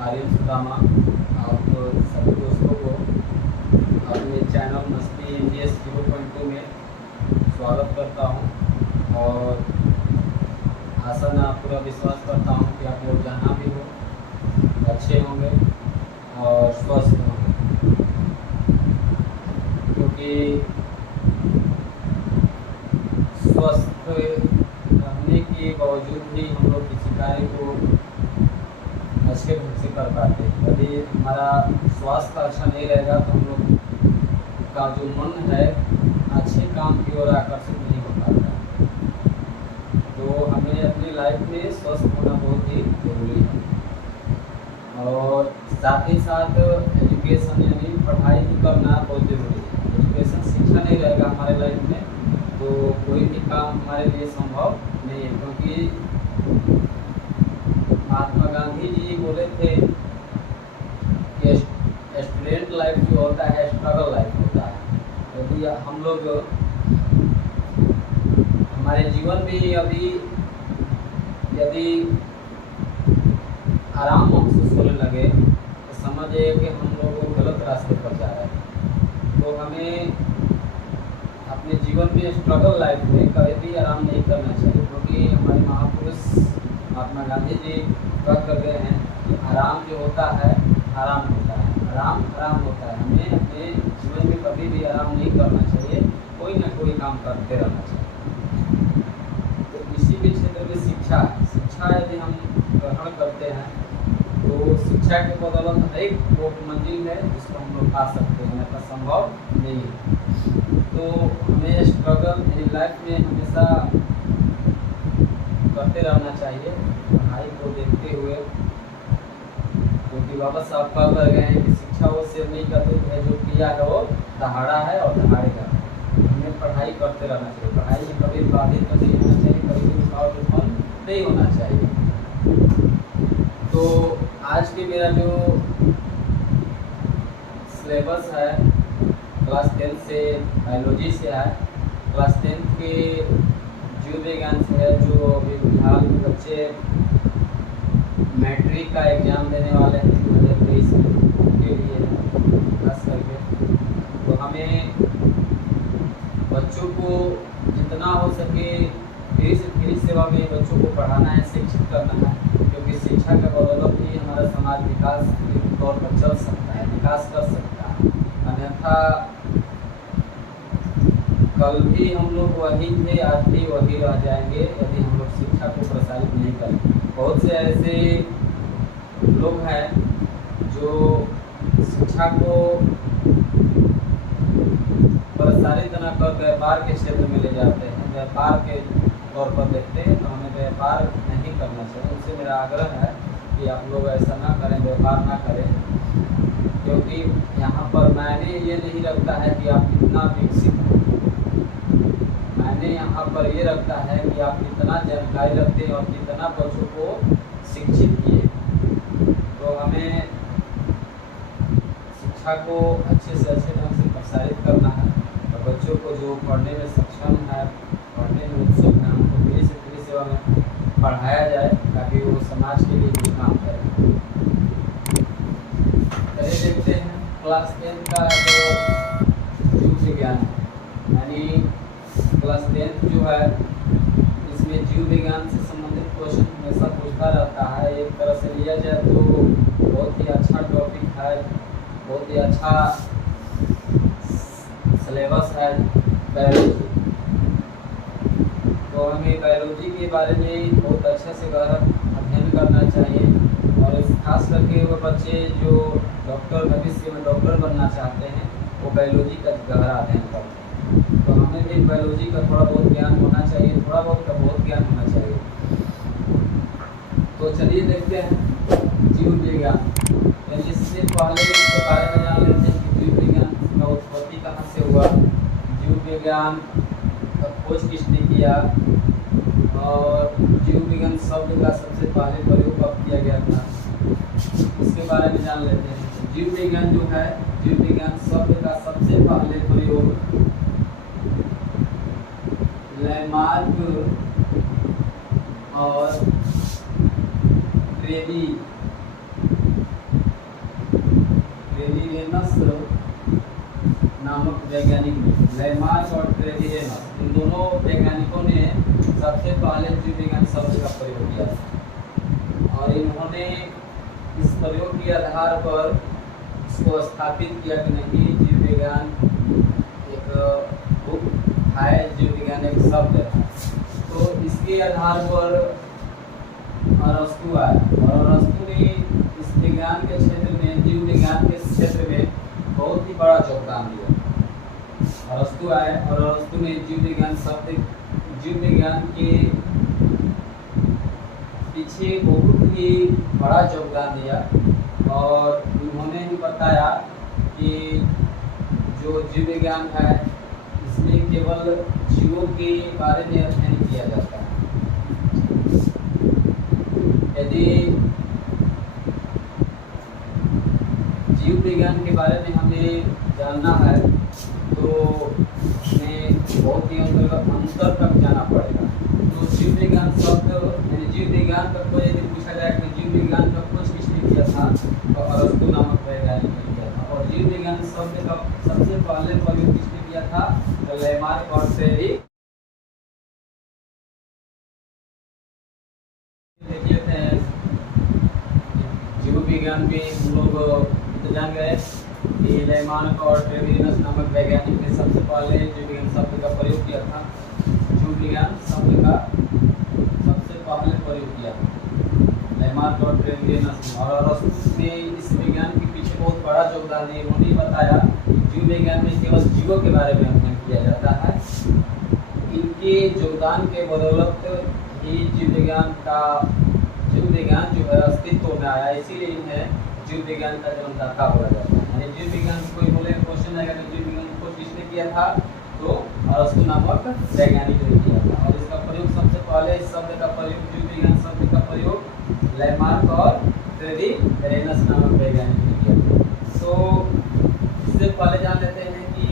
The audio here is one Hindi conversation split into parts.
आर्यन सुदामा आप सभी दोस्तों को अपने चैनल मस्ती इंडियस 0.2 में स्वागत करता हूं और आशा ना पूरा विश्वास करता हूं कि आप लोग जहाँ भी हो अच्छे होंगे और स्वस्थ होंगे, क्योंकि स्वस्थ रहने के बावजूद भी हम लोग किसी कार्य को अच्छे ढंग से कर पाते हैं। यदि हमारा स्वास्थ्य अच्छा नहीं रहेगा तो हम लोग का जो मन है अच्छे काम की ओर आकर्षित नहीं हो पाता। तो हमें अपनी लाइफ में स्वस्थ होना बहुत ही जरूरी है और साथ ही साथ एजुकेशन यानी पढ़ाई भी करना बहुत जरूरी है। एजुकेशन शिक्षा नहीं रहेगा हमारे लाइफ में तो कोई भी काम हमारे लिए संभव नहीं है, क्योंकि महात्मा गांधी जी बोले थे कि स्टूडेंट लाइफ जो होता है स्ट्रगल लाइफ होता है। यदि हम लोग हमारे जीवन में यदि आराम महसूस होने लगे तो समझिए कि हम लोग गलत रास्ते पर जा रहे हैं। तो हमें अपने जीवन में स्ट्रगल लाइफ में कभी भी आराम नहीं करना चाहिए, क्योंकि हमारे महापुरुष महात्मा गांधी जी कह कर गए हैं कि आराम जो होता है आराम होता है, आराम आराम होता है। हमें अपने जीवन में कभी भी आराम नहीं करना चाहिए, कोई ना कोई काम करते रहना चाहिए। तो इसी के क्षेत्र में शिक्षा यदि हम ग्रहण करते हैं तो शिक्षा के बदौलत एक मंजिल है जिसको हम लोग पा सकते हैं, ऐसा संभव नहीं है। तो हमें स्ट्रगल इन लाइफ में हमेशा करते रहना चाहिए पढ़ाई को देखते हुए, क्योंकि बाबा साहब कह कर गए हैं कि शिक्षा वो सिर नहीं का दूध है जो किया है वो दहाड़ा है और दहाड़ेगा। हमें पढ़ाई करते रहना चाहिए, पढ़ाई में कभी बाधित नहीं होना चाहिए, कभी भी रुकावट उत्पन्न नहीं होना चाहिए। तो आज के मेरा जो सिलेबस है क्लास 10 से बायोलॉजी से है, क्लास 10 के जीव विज्ञान से है, जो अभी फिलहाल बच्चे मैट्रिक का एग्ज़ाम देने वाले हैं 2023 के लिए खास करके। तो हमें बच्चों को जितना हो सके फ्री सेवा में बच्चों को पढ़ाना है, शिक्षित करना है, क्योंकि शिक्षा के बदौलत ही हमारा समाज विकास के तौर पर चल सकता है, विकास कर सकता है। अन्यथा कल भी हम लोग वही थे, आज भी वही रह जाएंगे यदि हम लोग शिक्षा को प्रसारित नहीं करें। बहुत से ऐसे लोग हैं जो शिक्षा को प्रसारित न कर व्यापार के क्षेत्र में ले जाते हैं, व्यापार के तौर पर देखते हैं। तो हमें व्यापार नहीं करना चाहिए। उनसे मेरा आग्रह है कि आप लोग ऐसा ना करें, व्यापार ना करें, क्योंकि यहाँ पर मैंने ये नहीं रखता है कि आप कितना विकसित हो, मैंने यहाँ पर ये रखता है कि आप कितना जानकारी रखते हैं और कितना बच्चों को शिक्षित किए। तो हमें शिक्षा को अच्छे से अच्छे ढंग से प्रसारित करना है और बच्चों को जो पढ़ने में सक्षम है, पढ़ने में उत्सुक है, उनको फ्री से फ्री सेवा में पढ़ाया जाए ताकि वो समाज के लिए भी काम करें। चलिए देखते हैं क्लास 10 का जो जीव विज्ञान है, यानी क्लास 10 जो है इसमें जीव विज्ञान से संबंधित क्वेश्चन हमेशा पूछता रहता है। एक तरह से लिया जाए तो बहुत ही अच्छा टॉपिक है, बहुत ही अच्छा सिलेबस है बायोलॉजी। तो हमें बायोलॉजी के बारे में बहुत अच्छे से गहरा अध्ययन करना चाहिए और खास करके वो बच्चे जो डॉक्टर भविष्य में डॉक्टर बनना चाहते हैं वो बायोलॉजी का गहरा अध्ययन करते हैं। तो हमें भी बायोलॉजी का थोड़ा बहुत ज्ञान होना चाहिए, थोड़ा बहुत का बहुत ज्ञान होना चाहिए। तो चलिए देखते हैं जीव विज्ञान। इससे पहले इसके बारे में जान लेते हैं कि जीव विज्ञान का उत्पत्ति कहाँ से हुआ, जीव विज्ञान का खोज किसने किया और जीव विज्ञान शब्द का सबसे पहले प्रयोग कब किया गया था, इसके बारे में जान लेते हैं। जीव विज्ञान जो है, जीव विज्ञान शब्द का सबसे पहले प्रयोग लैमार्क और क्रेवी वैज्ञानिक लैमार्क और ट्रेवियनस, इन दोनों वैज्ञानिकों ने सबसे पहले जीव विज्ञान शब्द का प्रयोग किया था और इन्होंने इस प्रयोग के आधार पर इसको स्थापित किया कि नहीं, जीव विज्ञान एक बुक है, जीव विज्ञान एक शब्द है। तो इसके आधार पर अरस्तु आए और अरस्तु ने इस विज्ञान के क्षेत्र में, जीव विज्ञान के क्षेत्र में बहुत ही बड़ा योगदान दिया। अरस्तु आए और अरस्तु ने जीव विज्ञान शब्द, जीव विज्ञान के पीछे बहुत ही बड़ा योगदान दिया और उन्होंने ही बताया कि जो जीव विज्ञान है इसमें केवल जीवों के बारे में अध्ययन किया जाता है। यदि जीव विज्ञान के बारे में हमें जानना है तो हमें बहुत ही अंतर तक जाना पड़ेगा। तो जीव विज्ञान शब्द यानी जीव विज्ञान का कोई यदि पूछा जाए कि जीव विज्ञान का खोज किसने किया था तो अरस्तु नामक वैज्ञानिक ने किया था। और जीव विज्ञान शब्द का सबसे पहले प्रयोग किसने किया था तो लैमार्क और ट्रेवियनस थे। जीव विज्ञान में हम लोग जान गए कि लैमार्क और ट्रेवियनस नामक वैज्ञानिक ने सबसे पहले जीव विज्ञान शब्द का प्रयोग किया था। जीव विज्ञान शब्द का सबसे पहले प्रयोग किया लैमार्क और ट्रेवियनस और अरस्तु ने इस विज्ञान के पीछे बहुत बड़ा योगदान दिया। उन्होंने बताया कि जीव विज्ञान में केवल जीवों के बारे में अध्ययन किया जाता है। इनके योगदान के बदौलत ही जीव विज्ञान जो है अस्तित्व में आया, इसीलिए इन्हें जीव विज्ञान का जन्मदाता बोला जाता है। यानी जीव विज्ञान कोई बोले क्वेश्चन आएगा कि जीव विज्ञान को किसने किया था तो अरस्तु नामक वैज्ञानिक ने किया था। और इसका प्रयोग सबसे पहले, इस शब्द का प्रयोग, जीव विज्ञान शब्द का प्रयोग लैमार्क और ट्रेवियनस नामक वैज्ञानिक ने किया था। तो इससे पहले जान लेते हैं कि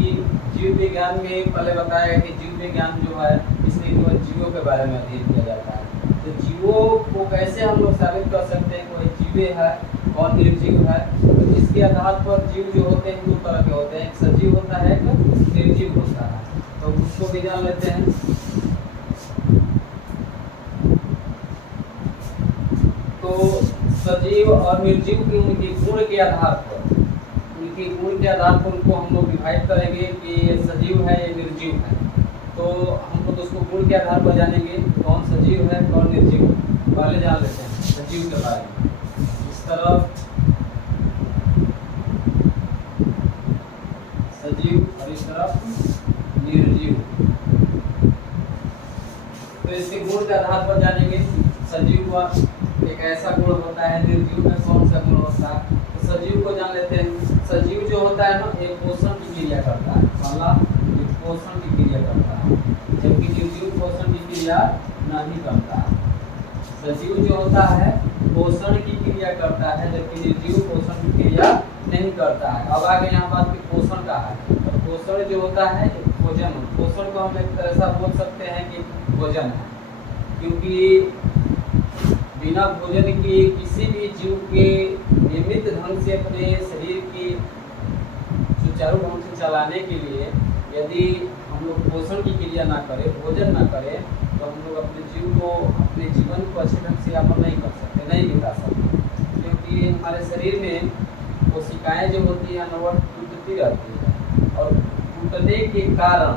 जीव विज्ञान में पहले बताया गया कि जीव विज्ञान जो है इसमें केवल जीवों के बारे में अध्ययन किया जाता है। तो जीवों को कैसे हम लोग साबित कर सकते हैं कोई जीव है कौन निर्जीव है, तो इसके आधार पर जीव जो होते हैं दो तरह के होते हैं, एक सजीव होता है, एक निर्जीव होता है। तो उसको भी जान लेते हैं। तो सजीव और निर्जीव के उनके गुण के आधार पर, उनको हम लोग डिवाइड करेंगे कि ये सजीव है ये निर्जीव है। तो हम लोग उसको गुण के आधार पर जानेंगे कौन सजीव है कौन निर्जीव है। पहले जान लेते हैं सजीव के बारे में। इस तरफ सजीव और इस तरफ निर्जीव। तो इसके गुण के आधार पर जानेंगे। सजीव का एक ऐसा गुण होता है, निर्जीव में कौन सा गुण होता है। तो सजीव को जान लेते हैं। सजीव जो होता है ना, एक पोषण की क्रिया करता है, पहला पोषण की क्रिया करता है, जबकि निर्जीव पोषण की क्रिया नहीं करता है। सजीव जो होता है पोषण की क्रिया करता है, जबकि निर्जीव पोषण की क्रिया नहीं करता है। अब आगे यहाँ बात की पोषण का है। तो पोषण जो होता है भोजन, पोषण को हम एक ऐसा बोल सकते हैं कि भोजन है, क्योंकि बिना भोजन के किसी भी जीव के नियमित ढंग से अपने शरीर की सुचारू ढंग से चलाने के लिए यदि हम लोग पोषण की क्रिया ना करें, भोजन ना करें, तो हम लोग अपने जीव को, अपने जीवन को अच्छे ढंग से यापन नहीं कर सकते, नहीं बिता सकते। क्योंकि हमारे शरीर में कोशिकाएं जो होती है अनवरत टूटती रहती है और टूटने के कारण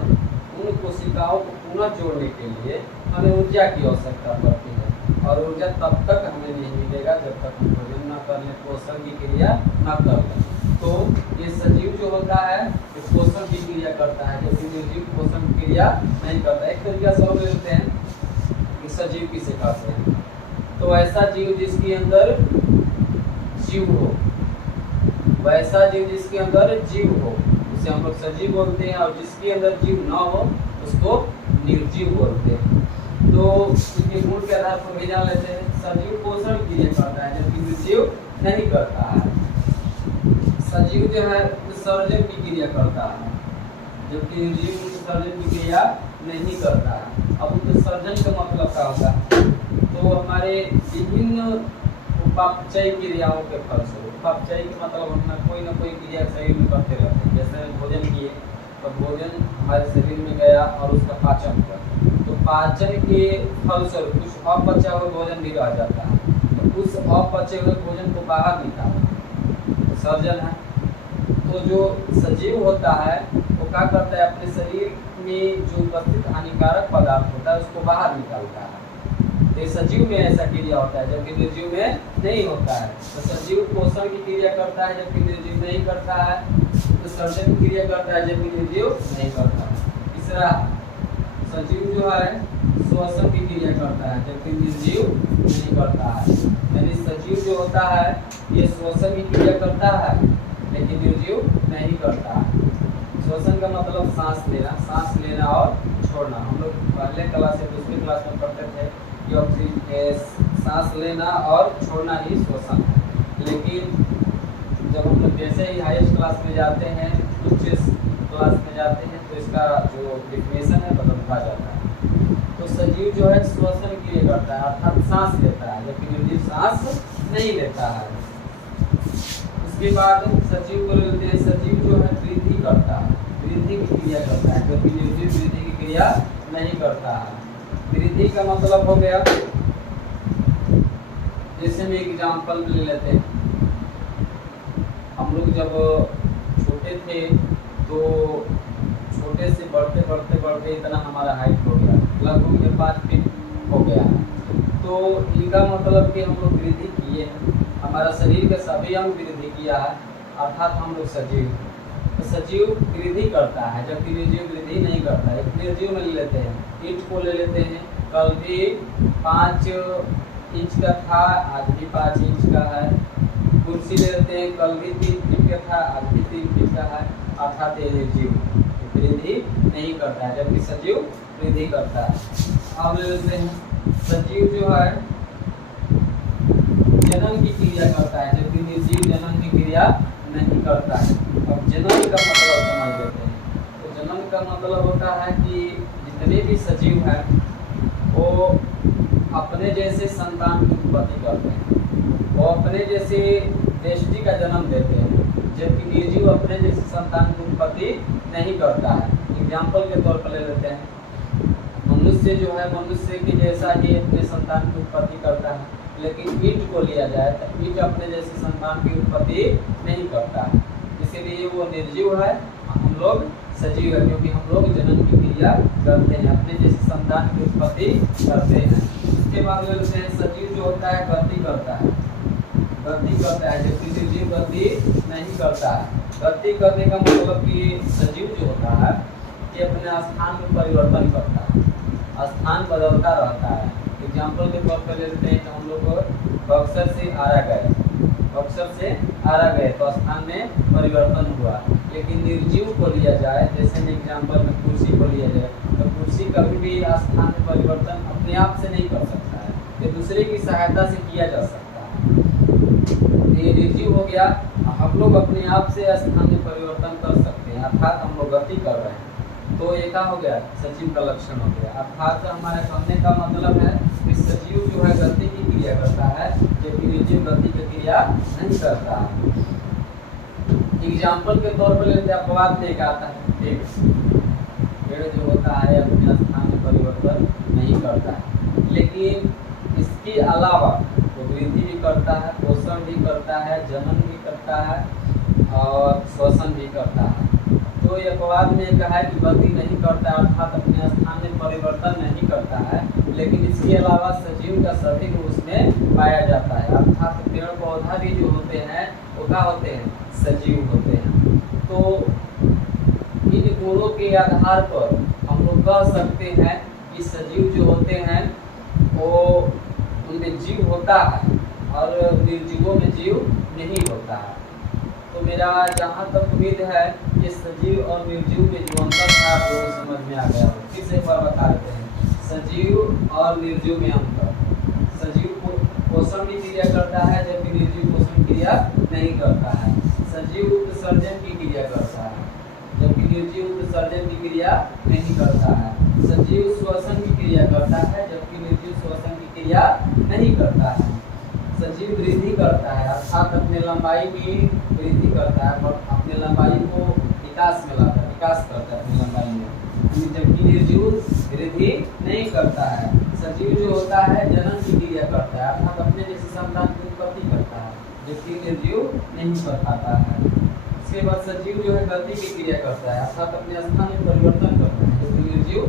उन कोशिकाओं को पुनः जोड़ने के लिए हमें ऊर्जा की आवश्यकता पड़ती है। और ऊर्जा तब तक हमें नहीं मिलेगा जब तक हम भोजन न कर लें, पोषण की क्रिया न कर लें। तो ये सजीव जो होता है इस पोषण की क्रिया करता है, जबकि निर्जीव पोषण की क्रिया नहीं करता। एक तरीका से समझ लेते हैं कि सजीव किसे कहते हैं। तो ऐसा जीव जिसके अंदर जीव हो, वैसा जीव जिसके अंदर जीव हो उसे हम लोग सजीव बोलते हैं, और जिसके अंदर जीव न हो उसको निर्जीव बोलते हैं। तो इसके गुण के आधार पर भी जान लेते हैं। सजीव पोषण की क्रिया करता है, जबकि निर्जीव नहीं करता है। सजीव जो है उत्सर्जन की क्रिया करता है, जबकि निर्जीव उत्सर्जन की क्रिया नहीं करता है। अब उत्सर्जन का मतलब क्या होता है? तो हमारे विभिन्न उपापचय क्रियाओं के फलस्वरूप, उपापचय के मतलब हम कोई ना कोई क्रिया शरीर में करते रहते हैं। जैसे भोजन किए तो भोजन हमारे शरीर में गया और उसका पाचन हुआ, तो पाचन के फलस्वरूप कुछ अपचा हुआ भोजन भी रह जाता है, तो उस अपचे हुए भोजन को बाहर निकालना सर्जन है। तो जो सजीव होता है वो क्या करता है, अपने शरीर में जो उपस्थित हानिकारक पदार्थ होता है उसको बाहर निकालता है। तो सजीव में ऐसा क्रिया होता है, जबकि निर्जीव में नहीं होता है। तो सजीव पोषण की क्रिया करता है जबकि निर्जीव नहीं करता है, तो सर्जन की क्रिया करता है जबकि निर्जीव नहीं करता है। तीसरा, सजीव जो है श्वसन की क्रिया करता है जबकि निर्जीव नहीं करता है। यानी सजीव जो होता है ये श्वसन की क्रिया करता है लेकिन निर्जीव नहीं करता है। श्वसन का मतलब सांस लेना और छोड़ना। हम लोग पहले क्लास या दूसरी क्लास में पढ़ते थे कि सांस लेना और छोड़ना ही श्वसन है, लेकिन जब हम लोग जैसे ही हाईएस्ट क्लास में जाते हैं, उच्च क्लास में जाते हैं, तो इसका जो डिफिनेशन है बदलता जाता है। तो सजीव जो है श्वसन की क्रिया करता है अर्थात सांस लेता है, जबकि निर्जीव सांस नहीं लेता है। उसके बाद सजीव को लेते हैं, सजीव जो है वृद्धि करता है, वृद्धि की क्रिया करता है, जबकि निर्जीव वृद्धि की क्रिया नहीं करता है। वृद्धि का मतलब हो गया, जैसे में एग्जाम्पल ले लेते हैं, हम लोग जब छोटे थे तो छोटे से बढ़ते बढ़ते बढ़ते इतना हमारा हाइट हो गया, लगभग 5 फीट हो गया। तो इनका मतलब कि हम लोग वृद्धि किए हैं, हमारा शरीर के सभी अंग वृद्धि किया है, अर्थात हम लोग सजीव हैं। तो सजीव वृद्धि करता है जबकि निर्जीव वृद्धि नहीं करता है। निर्जीव में ले लेते हैं, ईंट को ले लेते हैं, कल भी 5 इंच का था, आज भी 5 इंच का है। कुर्सी ले लेते हैं, कल भी 3 फीट का था, आज भी 3 फीट का है, अर्थात ये निर्जीव वृद्धि नहीं करता है जबकि सजीव वृद्धि करता है। अब ले लेते हैं, सजीव जो है जन्म की क्रिया करता है जबकि निर्जीव जन्म की क्रिया नहीं करता है। अब जन्म का मतलब समझ लेते हैं। तो जन्म का मतलब होता है कि जितने भी सजीव हैं वो अपने जैसे संतान की उत्पत्ति करते हैं, वो अपने जैसे दृष्टि का जन्म देते हैं, जबकि निर्जीव अपने जैसे संतान की उत्पत्ति नहीं करता है। एग्जाम्पल के तौर पर ले लेते हैं, मनुष्य जो है मनुष्य के जैसा ही अपने संतान की उत्पत्ति करता है, लेकिन ईंट को लिया जाए तो ईंट अपने जैसे संतान की उत्पत्ति नहीं करता है, इसीलिए वो निर्जीव है, हम लोग सजीव है, क्योंकि हम लोग जन्म की क्रिया करते हैं, अपने जैसे संतान की उत्पत्ति करते हैं। इसके बाद ले लेते हैं, सजीव जो होता है गति करता है, जबकि निर्जीव गति नहीं करता है। गति करने का मतलब कि सजीव जो होता है ये अपने स्थान में परिवर्तन करता है, स्थान बदलता रहता है। एग्जाम्पल के तौर पर ले लेते हैं कि हम लोग बक्सर से आरा गए तो स्थान में परिवर्तन हुआ, लेकिन निर्जीव को लिया जाए, जैसे में एग्जाम्पल में कुर्सी को लिया जाए, तो कुर्सी कभी भी स्थान में परिवर्तन अपने आप से नहीं कर सकता है, ये दूसरे की सहायता से किया जा सकता है। ये निर्जीव हो गया, हम लोग अपने आप से स्थान में परिवर्तन कर सकते हैं, अर्थात हम लोग गति कर रहे हैं। तो ये क्या हो गया, सजीव का लक्षण हो गया। अर्थात हमारे कहने का मतलब है कि सजीव जो है गति की क्रिया करता है जबकि निर्जीव गति की क्रिया नहीं करता है। एग्जाम्पल के तौर पर लेते हैं, अपवाद में एक आता है पेड़ जो होता है अपने स्थान में परिवर्तन नहीं करता है, लेकिन इसके अलावा वो वृद्धि भी करता है, पोषण भी करता है, जनन भी करता है और श्वसन भी करता है। तो ये अपवाद में कहा है कि गति नहीं करता है, अर्थात अपने स्थान में परिवर्तन नहीं करता है, लेकिन इसके अलावा सजीव का सभी गुण उसमें पाया जाता है, अर्थात पेड़ पौधा भी जो होते हैं वो क्या होते हैं, सजीव होते हैं। तो इन गुणों के आधार पर हम लोग कह सकते हैं कि सजीव जो होते हैं वो उनमें जीव होता है और निर्जीवों में जीव नहीं होता है। तो मेरा जहाँ तक उम्मीद है कि सजीव और निर्जीव में जो अंतर था वो समझ में आ गया। फिर से एक बार बता देते हैं, सजीव और निर्जीव में अंतर। सजीव पोषण की क्रिया करता है जबकि निर्जीव पोषण क्रिया नहीं करता है। सजीव उत्सर्जन की क्रिया करता है जबकि निर्जीव उत्सर्जन की क्रिया नहीं करता है। सजीव श्वसन की क्रिया करता है जबकि निर्जीव श्वसन की क्रिया नहीं करता है। सजीव वृद्धि करता है अर्थात अपने लंबाई की वृद्धि करता है और अपने लंबाई को विकास में लाता है। प्रकाश करता है अपनी लंबाई में, जबकि निर्जीव वृद्धि नहीं करता है। सजीव जो होता है जनन की क्रिया करता है, अर्थात अपने जैसे संतान की उत्पत्ति करता है, जबकि निर्जीव नहीं कर पाता है। इसके बाद सजीव जो है गति की क्रिया करता है, अर्थात अपने स्थान में परिवर्तन करता है, जबकि निर्जीव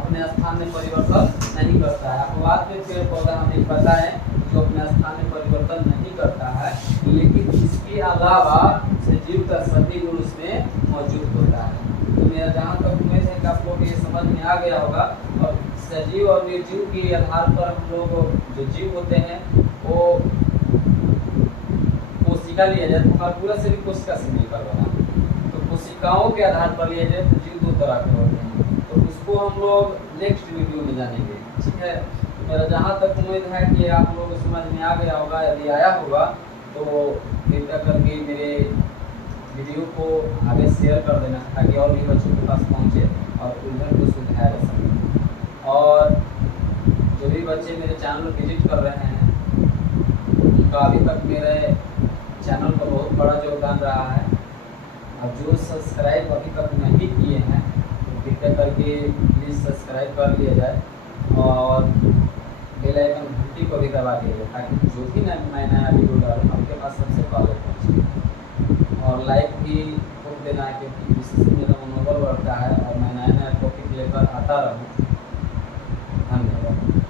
अपने स्थान में परिवर्तन नहीं करता है। अपवाद में पेड़ पौधा हमें पता है जो अपने स्थान में परिवर्तन नहीं करता है, लेकिन इसके अलावा सजीव का सभी गुण उसमें मौजूद होता है। तो मेरा जहाँ तक उम्मीद है कि आप लोग ये समझ में आ गया होगा। और सजीव और निर्जीव के आधार पर हम लोग जो जीव होते हैं वो कोशिका लिया जाए तो पूरा शरीर कोशिका से मिलकर बना, तो कोशिकाओं के आधार पर लिया जाए तो जीव दो तरह के होते हैं, तो उसको हम लोग नेक्स्ट वीडियो में जानेंगे। ठीक है, मेरा जहाँ तक उम्मीद है कि आप लोगों को समझ में आ गया होगा। यदि आया होगा तो कृपया करके मेरे वीडियो को आगे शेयर कर देना ताकि और भी बच्चों के पास पहुँचे और उलझन को सुलझाया जा सके। और जो भी बच्चे मेरे चैनल विजिट कर रहे हैं उनका अभी तक मेरे चैनल का बहुत बड़ा योगदान रहा है। और जो सब्सक्राइब अभी तक नहीं किए हैं तो कृपया करके प्लीज़ सब्सक्राइब कर लिया जाए और बेल आइकन घंटी को भी दबा दिया जाए ताकि जो भी मैं नया वीडियो डालूँ आपके पास सबसे पहले पहुँचे। और लाइक भी खूब देना है क्योंकि इससे मेरा मनोबल बढ़ता है और मैं नया नया टॉपिक लेकर आता रहूँ। धन्यवाद।